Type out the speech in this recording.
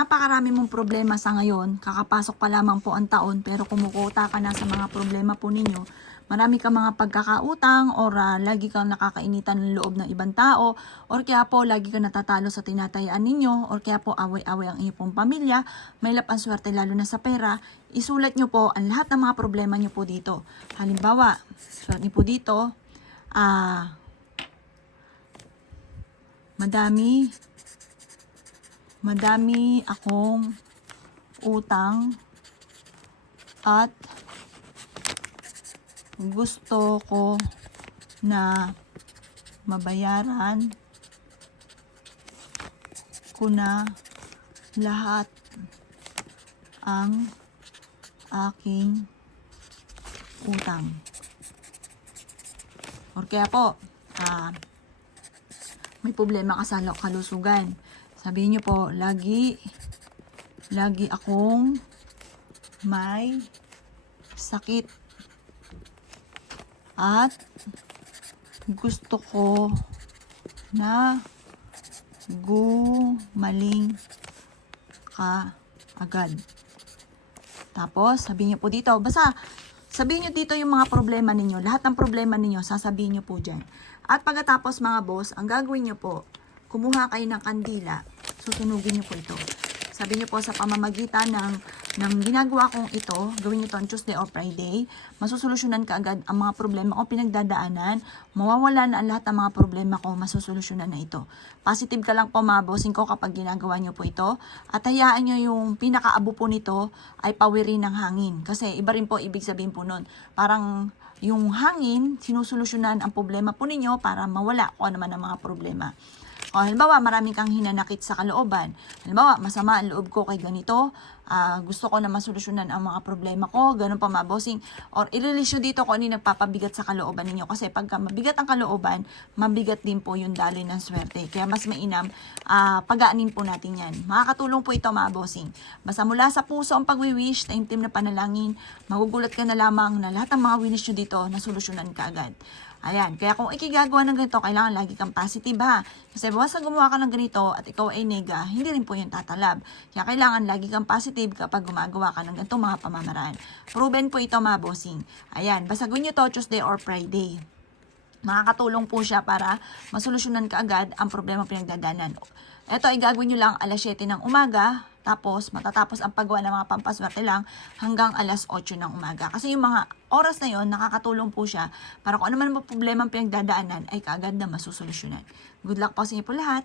Napakarami mong problema sa ngayon, kakapasok pa lamang po ang taon pero kumukuta ka na sa mga problema po ninyo. Marami kang mga pagkakautang or lagi kang nakakainitan ng loob ng ibang tao or kaya po lagi kang natatalo sa tinatayaan ninyo or kaya po away-away ang inyong pong pamilya, may ang swerte lalo na sa pera. Isulat nyo po ang lahat ng mga problema nyo po dito. Halimbawa, sulat nyo po dito, madami akong utang at gusto ko na mabayaran ko na lahat ang aking utang. Or kaya po, may problema ka sa kalusugan. Sabihin nyo po, lagi akong may sakit at gusto ko na gumaling ka agad. Tapos, sabihin nyo po dito, basta sabihin nyo dito yung mga problema ninyo, lahat ng problema ninyo, sasabihin nyo po dyan. At pagkatapos mga boss, ang gagawin nyo po, kumuha kayo ng kandila, susunugin nyo po ito. Sabi nyo po sa pamamagitan ng ginagawa kong ito, gawin nyo ito on Tuesday or Friday, masusolusyonan ka agad ang mga problema ko pinagdadaanan, mawawala na ang lahat ng mga problema ko, masusolusyonan na ito. Positive ka lang po mga bossing ko kapag ginagawa nyo po ito, at hayaan nyo yung pinakaabo po nito ay pawirin ng hangin. Kasi iba rin po ibig sabihin po nun. Parang yung hangin, sinusolusyonan ang problema po ninyo para mawala kung ano man ang mga problema. O, halimbawa, maraming kang hinanakit sa kalooban. Halimbawa, masama ang loob ko kay ganito. Gusto ko na masolusyonan ang mga problema ko. Ganun pa mga bossing. Or i-release nyo dito kung ano yung nagpapabigat sa kalooban ninyo. Kasi pagka mabigat ang kalooban, mabigat din po yung daloy ng swerte. Kaya mas mainam, pagaanin po natin yan. Makakatulong po ito mga bossing. Basta mula sa puso ang pagwi-wish, taimtim na panalangin, magugulat ka na lamang na lahat ng mga wish nyo dito, nasolusyonan ka agad. Ayan, kaya kung ikigagawa ng ganito, kailangan lagi kang positive ha. Kasi basta gumawa ka ng ganito at ikaw ay nega, hindi rin po yung tatalab. Kaya kailangan lagi kang positive kapag gumagawa ka ng ganito mga pamamaraan. Proven po ito mga bossing. Ayan, basta gawin nyo to Tuesday or Friday. Makakatulong po siya para masolusyonan ka agad ang problema pinagdadanan. Ito ay gagawin nyo lang alas 7 ng umaga, tapos matatapos ang paggawa ng mga pampaswerte lang hanggang alas 8 ng umaga. Kasi yung mga oras na yon nakakatulong po siya para kung ano man ang problema ang pinagdadaanan ay kaagad na masusolusyonan. Good luck po sa inyo po lahat!